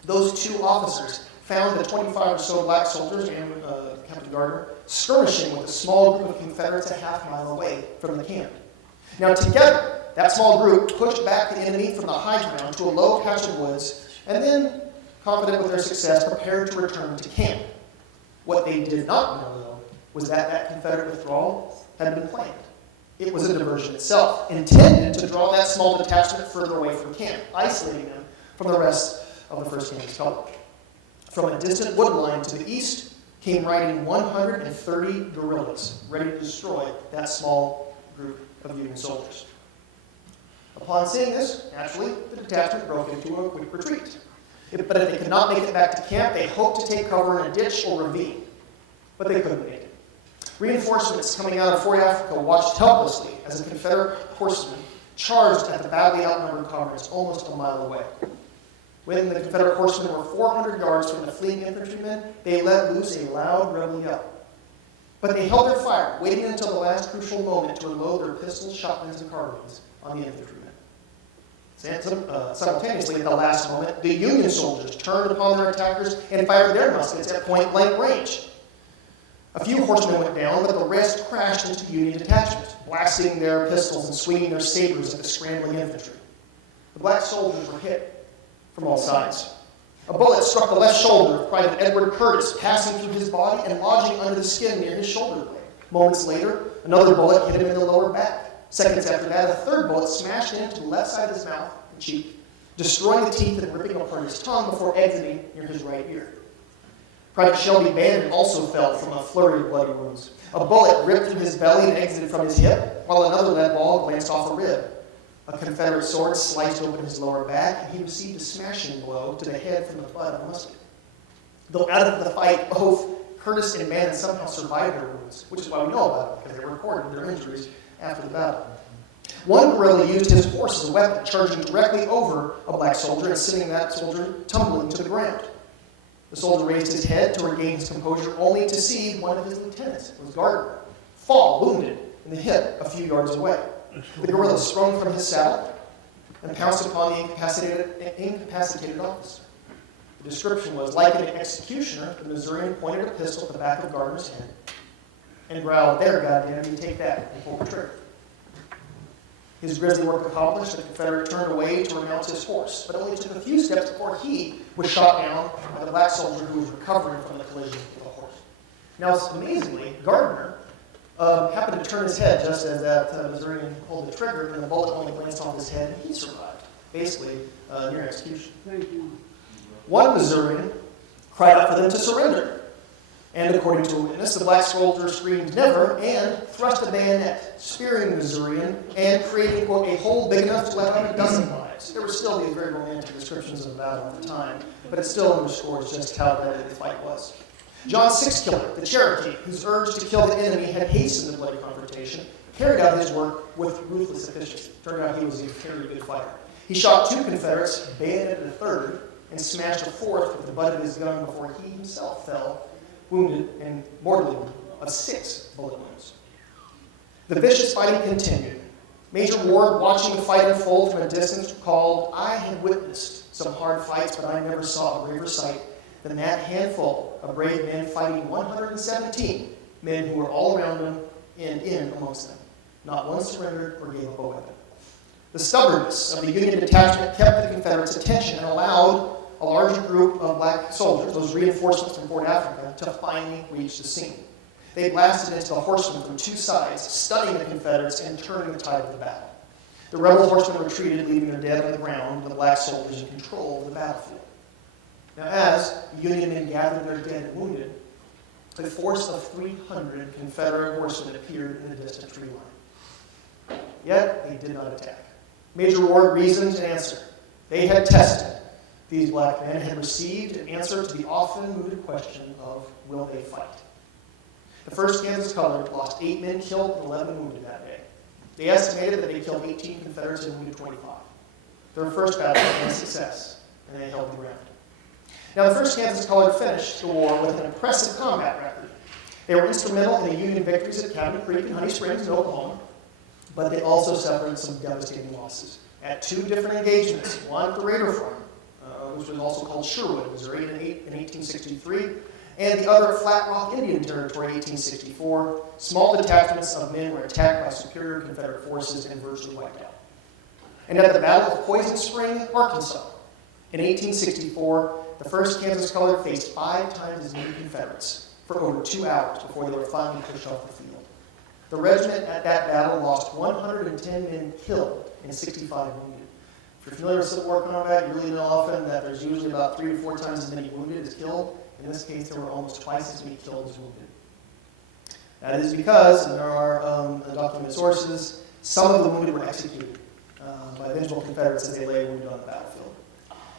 Those 2 officers found the 25 or so black soldiers and Captain Gardner skirmishing with a small group of Confederates a half mile away from the camp. Now together, that small group pushed back the enemy from the high ground to a low patch of woods, and then, confident with their success, prepared to return to camp. What they did not know, though, was that Confederate withdrawal had been planned. It was a diversion itself, intended to draw that small detachment further away from camp, isolating them from the rest of the 1st Kansas Cavalry. From a distant wood line to the east came riding 130 guerrillas, ready to destroy that small group of Union soldiers. Upon seeing this, naturally, the detachment broke into a quick retreat. But if they could not make it back to camp, they hoped to take cover in a ditch or ravine. But they couldn't make it. Reinforcements coming out of Fort Africa watched helplessly as a Confederate horseman charged at the badly outnumbered comrades almost a mile away. When the Confederate horsemen were 400 yards from the fleeing infantrymen, they let loose a loud rebel yell. But they held their fire, waiting until the last crucial moment to unload their pistols, shotguns, and carbines on the infantrymen. Simultaneously, at the last moment, the Union soldiers turned upon their attackers and fired their muskets at point-blank range. A few horsemen went down, but the rest crashed into the Union detachment, blasting their pistols and swinging their sabers at the scrambling infantry. The black soldiers were hit from all sides. A bullet struck the left shoulder of Private Edward Curtis, passing through his body and lodging under the skin near his shoulder blade. Moments later, another bullet hit him in the lower back. Seconds after that, a third bullet smashed into the left side of his mouth and cheek, destroying the teeth and ripping apart his tongue before exiting near his right ear. Private Shelby Bandon also fell from a flurry of bloody wounds. A bullet ripped through his belly and exited from his hip, while another lead ball glanced off a rib. A Confederate sword sliced open his lower back, and he received a smashing blow to the head from the butt of a musket. Though out of the fight, both Curtis and Bandon somehow survived their wounds, which is why we know about it, because they recorded their injuries after the battle. One guerrilla used his horse as a weapon, charging directly over a black soldier and sending that soldier tumbling to the ground. The soldier raised his head to regain his composure, only to see one of his lieutenants, it was Gardner, fall wounded in the hip a few yards away. The guerrilla sprung from his saddle and pounced upon the incapacitated officer. The description was, like an executioner, the Missourian pointed a pistol at the back of Gardner's head and growled, "There, goddamn, you take that," and pulled the trigger. His grisly work accomplished, the Confederate turned away to remount his horse, but only took a few steps before he was shot down by the black soldier who was recovering from the collision with the horse. Now, amazingly, Gardner happened to turn his head just as that Missourian pulled the trigger, and the bullet only glanced off his head, and he survived, basically near execution. One Missourian cried out for them to surrender. And according to a witness, the black soldier screamed "never" and thrust a bayonet, spearing the Missourian and creating, quote, a hole big enough to let out a dozen lives. There were still these very romantic descriptions of the battle at the time, but it still underscores just how deadly the fight was. John Sixkiller, the Cherokee, whose urge to kill the enemy had hastened the bloody confrontation, carried out his work with ruthless efficiency. Turned out he was a very good fighter. He shot 2 Confederates, bayoneted a third, and smashed a fourth with the butt of his gun before he himself fell, wounded and mortally wounded, of 6 bullet wounds. The vicious fighting continued. Major Ward, watching the fight unfold from a distance, recalled, "I had witnessed some hard fights, but I never saw a braver sight than that handful of brave men fighting 117 men who were all around them and in amongst them. Not one surrendered or gave up a weapon." The stubbornness of the Union detachment kept the Confederates' attention and allowed a larger group of black soldiers, those reinforcements from Fort Africa, to finally reach the scene. They blasted into the horsemen from 2 sides, stunning the Confederates and turning the tide of the battle. The rebel horsemen retreated, leaving their dead on the ground, with the black soldiers in control of the battlefield. Now, as the Union men gathered their dead and wounded, a force of 300 Confederate horsemen appeared in the distant tree line. Yet, they did not attack. Major Ward reasoned and answered. They had tested. These black men had received an answer to the often mooted question of, will they fight? The 1st Kansas Colored lost 8 men killed and 11 wounded that day. They estimated that they killed 18 Confederates and wounded 25. Their first battle was a success, and they held the ground. Now, the 1st Kansas Colored finished the war with an impressive combat record. They were instrumental in the Union victories at Cabin Creek and Honey Springs in Oklahoma, but they also suffered some devastating losses. At 2 different engagements, one at the Raider Farm, which was also called Sherwood, Missouri, in 1863, and the other Flat Rock Indian Territory, 1864. Small detachments of men were attacked by superior Confederate forces and virtually wiped out. And at the Battle of Poison Spring, Arkansas, in 1864, the 1st Kansas Colored faced 5 times as many Confederates for over 2 hours before they were finally pushed off the field. The regiment at that battle lost 110 men killed and 65 wounded. If you're familiar with Civil War combat, you really know often that there's usually about 3 to 4 times as many wounded as killed. In this case, there were almost twice as many killed as wounded. That is because, and there are documented sources, some of the wounded were executed by vengeful Confederates as they lay wounded on the battlefield.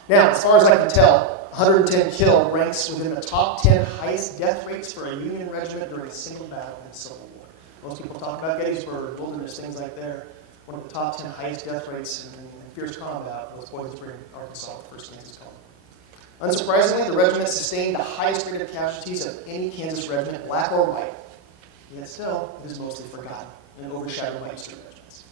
Now, as far as I can tell, 110 killed ranks within the top 10 highest death rates for a Union regiment during a single battle in the Civil War. Most people talk about Gettysburg, Wilderness, things like that. One of the top 10 highest death rates in fierce combat was Poison Spring, Arkansas, the 1st Kansas Colony. Unsurprisingly, the regiment sustained the highest rate of casualties of any Kansas regiment, black or white. Yet still, it is mostly forgotten and overshadowed by Eastern regiments.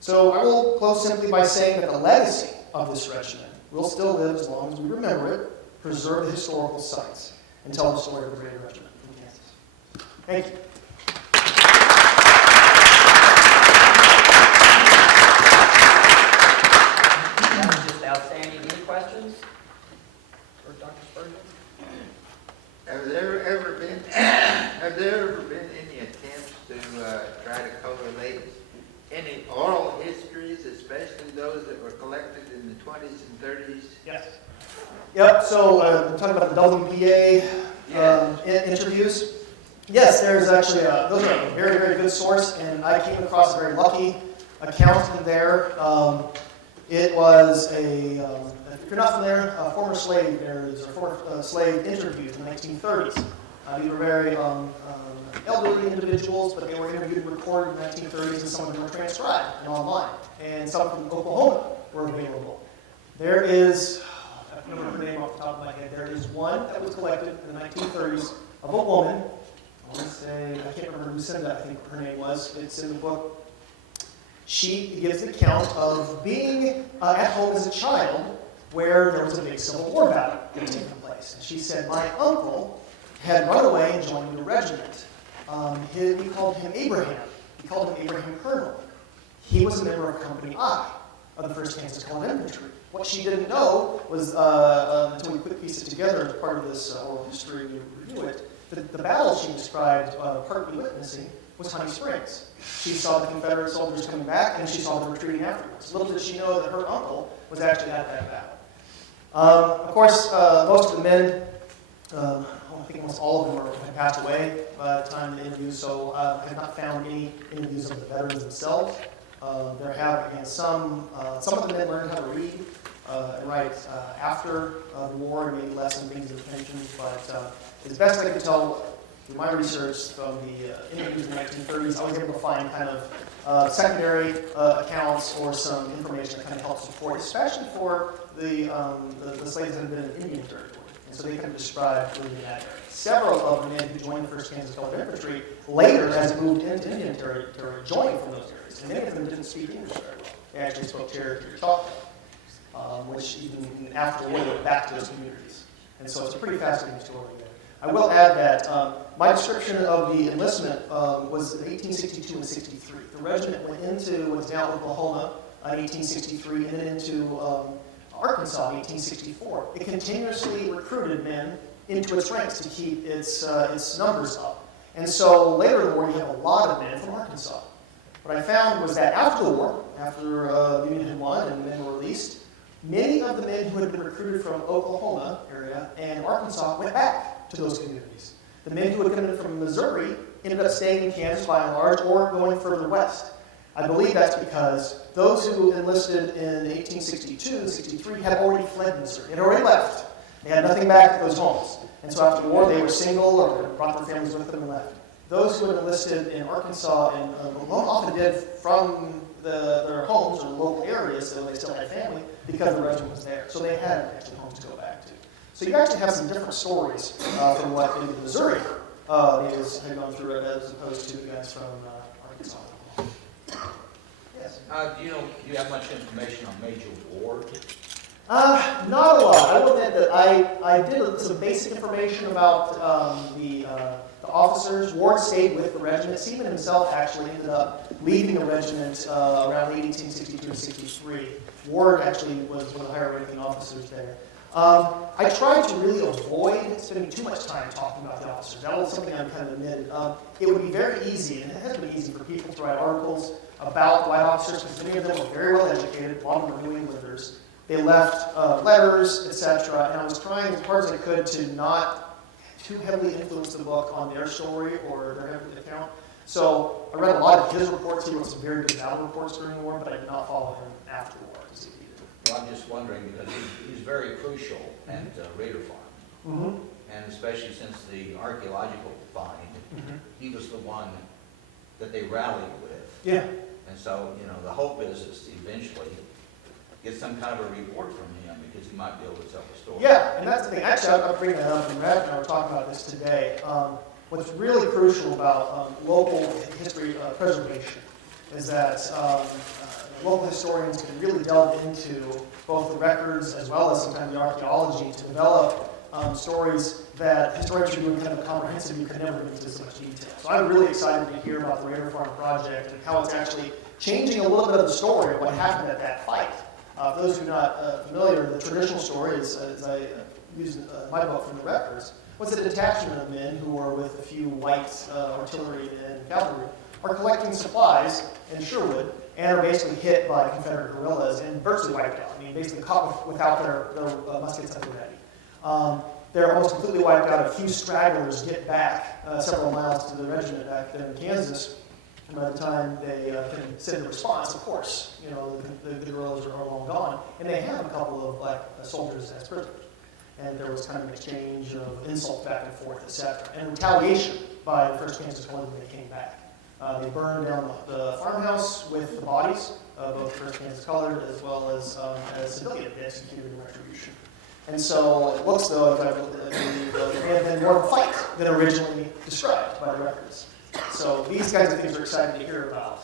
So I will close simply by saying that the legacy of this regiment will still live as long as we remember it, preserve the historical sites, and tell the story of the great regiment from Kansas. Thank you. Outstanding. Any questions for Dr. Spurgeon? Have there ever been any attempts to try to correlate any oral histories, especially those that were collected in the 20s and 30s? Yes. Yep. So I'm talking about the WPA interviews. Yes, there's actually those are a very, very good source, and I came across a very lucky account in there. It was if you're not familiar, former slave narratives or former slave interviews in the 1930s. These were very elderly individuals, but they were interviewed and recorded in the 1930s, and some of them were transcribed and online. And some from Oklahoma were available. There is, I don't remember her name off the top of my head, there is one that was collected in the 1930s of a woman. I want to say, I can't remember who sent that, I think her name was. It's in the book. She gives an account of being at home as a child where there was a big Civil War battle that was taking place. And she said, my uncle had run away and joined the regiment. We called him Abraham. We called him Abraham Colonel. He was a member of Company I of the 1st Kansas Colored Infantry. What she didn't know was, until we quick piece it together as part of this oral history, we review it, that the battle she described, partly witnessing, was Honey Springs. She saw the Confederate soldiers coming back, and she saw them retreating afterwards. Little did she know that her uncle was actually at that battle. Of course, most of the men, I think almost all of them had passed away by the time of the interview, so I have not found any interviews of the veterans themselves. There have, again, some of the men learned how to read and write after the war and maybe less in things and pensions, but as best I could tell, through my research from the interviews in the 1930s, I was able to find kind of secondary accounts or some information that kind of helped support, especially for the slaves that had been in Indian territory. And so they kind of described living in that area. Several of the men who joined the 1st Kansas Colored Infantry later, as they moved into Indian territory, joined from those areas. And many of them didn't speak English very well. They actually spoke Cherokee or Choctaw, which even after the war went back to those communities. And so it's a pretty fascinating story there. I will add that my description of the enlistment was in 1862 and 63. The regiment went into what's now Oklahoma in 1863 and then into Arkansas in 1864. It continuously recruited men into its ranks to keep its numbers up. And so later in the war, you have a lot of men from Arkansas. What I found was that after the war, after the Union had won and men were released, many of the men who had been recruited from Oklahoma area and Arkansas went back to those communities. The men who had come in from Missouri ended up staying in Kansas by and large or going further west. I believe that's because those who enlisted in 1862 and 63 had already fled Missouri. They had already left. They had nothing back at those homes. And so after the war, they were single or brought their families with them and left. Those who had enlisted in Arkansas and Oklahoma often did from their homes or local areas, so they still had family, because the regiment was there. So they had actually homes to go back to. So you actually have some different stories from what in Missouri natives had gone through as opposed to the guys from Arkansas. Yes. Do you have much information on Major Ward? Not a lot. I will admit that I did some basic information about the officers. Ward stayed with the regiment. Seaman himself actually ended up leaving the regiment around 1862-63. Ward actually was one of the higher ranking officers there. I tried to really avoid spending too much time talking about the officers. That was something I kind of admitted. It would be very easy, and it has been easy for people to write articles about white officers because many of them were very well educated. A lot of them were New Englanders. They left letters, etc. And I was trying as hard as I could to not too heavily influence the book on their story or their account. So I read a lot of his reports. He wrote some very good battle reports during the war, but I did not follow him after the war. Well, I'm just wondering because he's very crucial at Raider Farm, and especially since the archaeological find, he was the one that they rallied with. Yeah. And so, you know, the hope is to eventually get some kind of a report from him because he might be able to tell the story. Yeah, and that's the thing. Actually, I'll bring that up, and Brad and I were talking about this today. What's really crucial about local history preservation is that local historians can really delve into both the records as well as sometimes the archaeology to develop stories that historians are doing kind of comprehensive. You could never get into so much detail. So I'm really excited to hear about the Raider Farm project and how it's actually changing a little bit of the story of what happened at that fight. For those who are not familiar, the traditional story is, as I use my book from the records, was a detachment of men who were with a few white artillery and cavalry are collecting supplies in Sherwood and are basically hit by Confederate guerrillas and virtually wiped out. I mean, basically caught without their muskets at the ready. They're almost completely wiped out. A few stragglers get back several miles to the regiment back there in Kansas. And by the time they can send a response, of course, you know, the guerrillas are long gone. And they have a couple of black soldiers as prisoners. And there was kind of an exchange of insults back and forth, etc. And retaliation by the 1st Kansas Corps when they came back. They burned down the farmhouse with the bodies of both 1st Kansas Colored as well as civilian executed in retribution. And so it looks though there may have been more of a fight than originally described by the records. So these kinds of things are exciting to hear about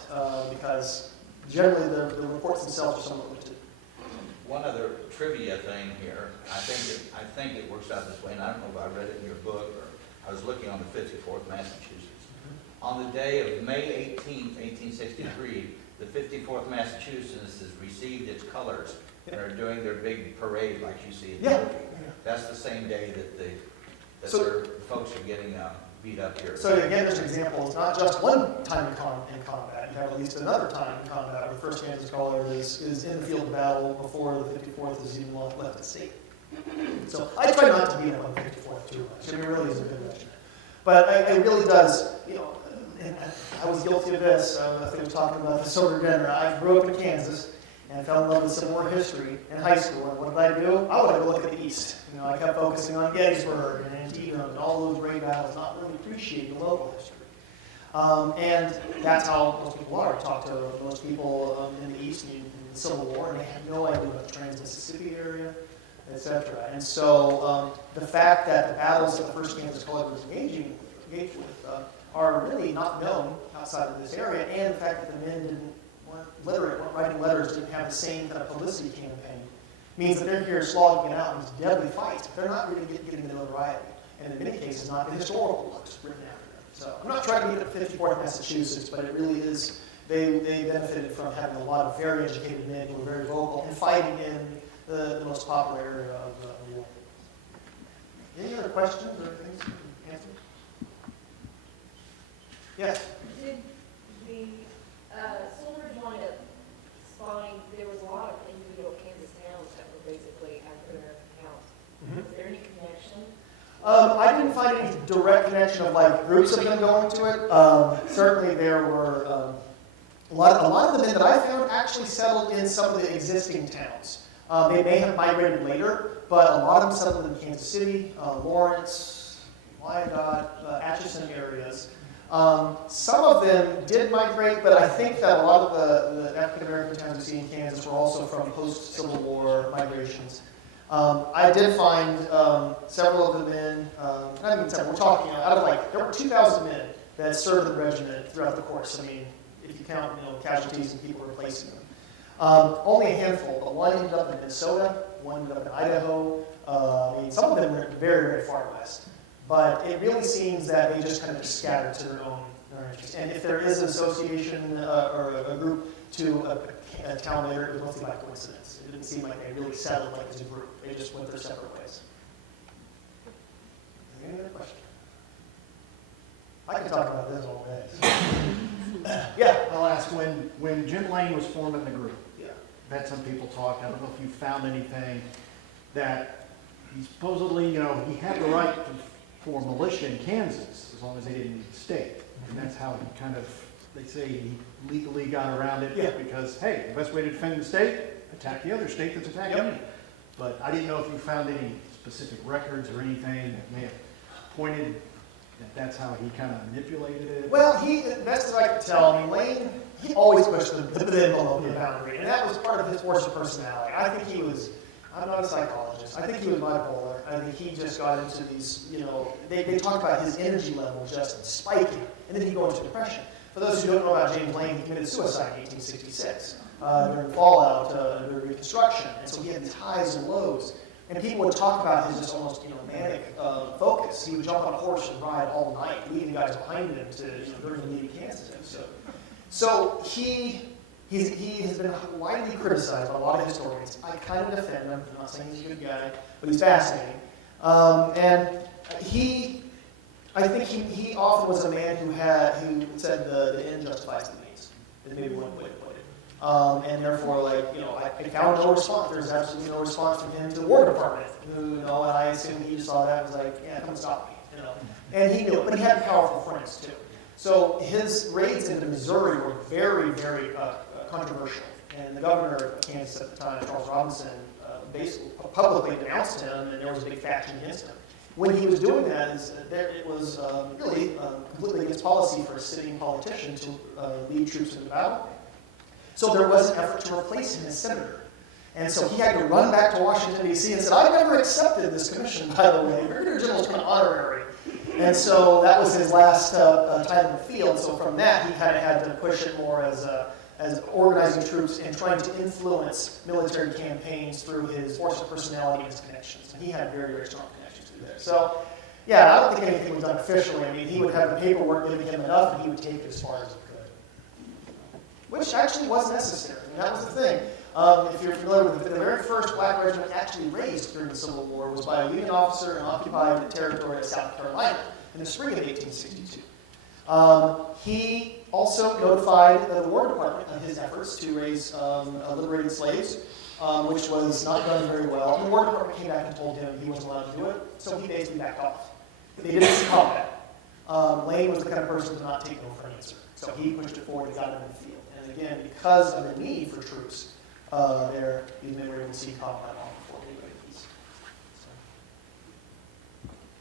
because generally the reports themselves are somewhat limited. One other trivia thing here, I think it works out this way, and I don't know if I read it in your book or I was looking on the 54th Massachusetts. On the day of May 18th, 1863, the 54th Massachusetts has received its colors and are doing their big parade like you see in the movie. That's the same day that their folks are getting beat up here. So again, there's an example. It's not just one time in combat. You have at least another time in combat where the 1st Kansas Colored is in the field of battle before the 54th is even left at sea. So I try not to beat up on the 54th too much. It really is a good regiment. But it really does, you know, and I was guilty of this. I think we were talking about this over dinner. I grew up in Kansas and fell in love with Civil War history in high school. And what did I do? I wanted to look at the East. You know, I kept focusing on Gettysburg and Antietam and all those great battles, not really appreciating the local history. And that's how most people are. I talk to most people in the East in the Civil War, and they have no idea about the Trans-Mississippi area, etc. And so the fact that the battles that the 1st Kansas Colored was engaged with are really not known outside of this area, and the fact that the men weren't literate, weren't writing letters, didn't have the same kind of publicity campaign, means that they're here slogging it out in these deadly fights. They're not really getting the notoriety, and in many cases not the historical books written after them. So I'm not trying to get at 54th Massachusetts, but it really is, they benefited from having a lot of very educated men who were very vocal and fighting in the most popular area of the war. Any other questions or things? Answers? Yes? Did the soldiers wind up spawning, there was a lot of individual Kansas towns that were basically African-American towns. Was there any connection? I didn't find any direct connection of like groups of them going to it. Certainly there were a lot of the men that I found actually settled in some of the existing towns. They may have migrated later, but a lot of them settled in Kansas City, Lawrence, Wyandotte, Atchison areas. Some of them did migrate, but I think that a lot of the African-American towns you see in Kansas were also from post-Civil War migrations. I did find several of the men, not even several, we're talking out of like, there were 2,000 men that served the regiment throughout the course. I mean, if you count, casualties and people replacing them. Only a handful, but one ended up in Minnesota, one ended up in Idaho. I mean, some of them went very, very far west. But it really seems that they just kind of just scattered to their own interests. And if there is an association or a group to a town later, it was mostly by coincidence. It didn't seem like they really settled like as a group. They just went their separate ways. Any other questions? I could talk about this all day. Yeah. I'll ask, when Jim Lane was forming the group, Yeah. I've had some people talk, I don't know if you found anything, that he supposedly, he had the right to form militia in Kansas, as long as they didn't need the state. And that's how he kind of, they say he legally got around it, Yeah. because, hey, the best way to defend the state, attack the other state that's attacking Yep. you. But I didn't know if you found any specific records or anything that may have pointed that that's how he kind of manipulated it. Well, best as I could tell, I mean, Lane, he always pushed the envelope and the boundary, and that was part of his force of personality. I think he was, I'm not a psychologist, I think he was bipolar. I think he just got into these, they talk about his energy level just spiking, and then he'd go into depression. For those who don't know about James Lane, he committed suicide in 1866 during fallout, during Reconstruction, and so he had these highs and lows. And people would talk about his just almost, manic focus. He would jump on a horse and ride all night, leaving guys behind him to, during the Leading Kansas episode. So he has been widely criticized by a lot of historians. I kind of defend him. I'm not saying he's a good guy, but he's fascinating. And I think he often was a man who said the end justifies the means. Is maybe one way to put it. And therefore, I found no response. There's absolutely no response from him to the War Department, and I assume he just saw that and was like, yeah, come stop me, And he knew it, but he had powerful friends too. So his raids into Missouri were very, very controversial. And the governor of Kansas at the time, Charles Robinson, basically publicly denounced him, and there was a big faction against him. When he was doing that, it was really completely against policy for a sitting politician to lead troops into battle. So there was an effort to replace him as senator. And so he had to run back to Washington, D.C. and said, I've never accepted this commission, by the way. Brigadier General's kind of honorary. And so that was his last time in the field. So from that, he kind of had to push it more as organizing troops and trying to influence military campaigns through his force of personality and his connections. And he had very, very strong connections through there. So, yeah, I don't think anything was done officially. I mean, he would have the paperwork giving him enough, and he would take it as far as he could. Which actually was necessary. I mean, that was the thing. If you're familiar with it, the very first black regiment actually raised during the Civil War was by a Union officer and occupied the territory of South Carolina in the spring of 1862. He also notified the War Department of his efforts to raise liberated slaves, which was not done very well. And the War Department came back and told him he wasn't allowed to do it, so he basically backed off. They didn't see combat. Lane was the kind of person to not take no for an answer. So he pushed it forward and got him in the field. And again, because of the need for troops, these men were able to see combat long before they went to peace.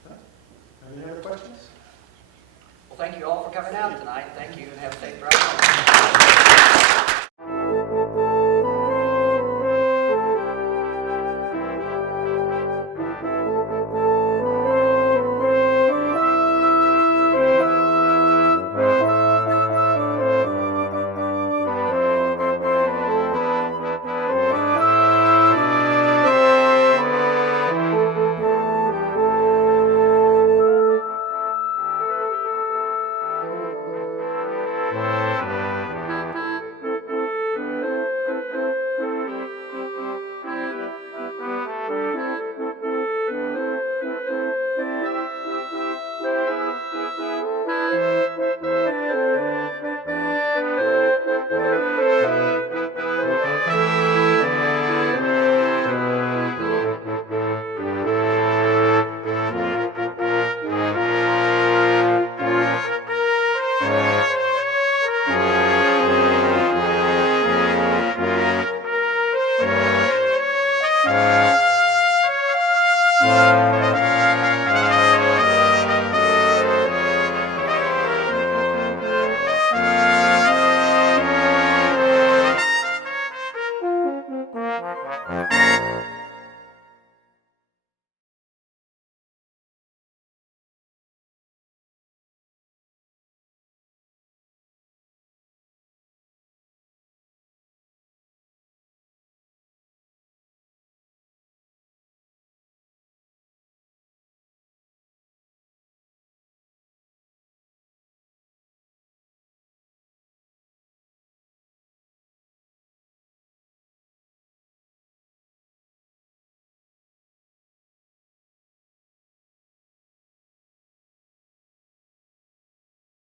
So, any other questions? Well, thank you all for coming out tonight. Thank you, and have a safe drive.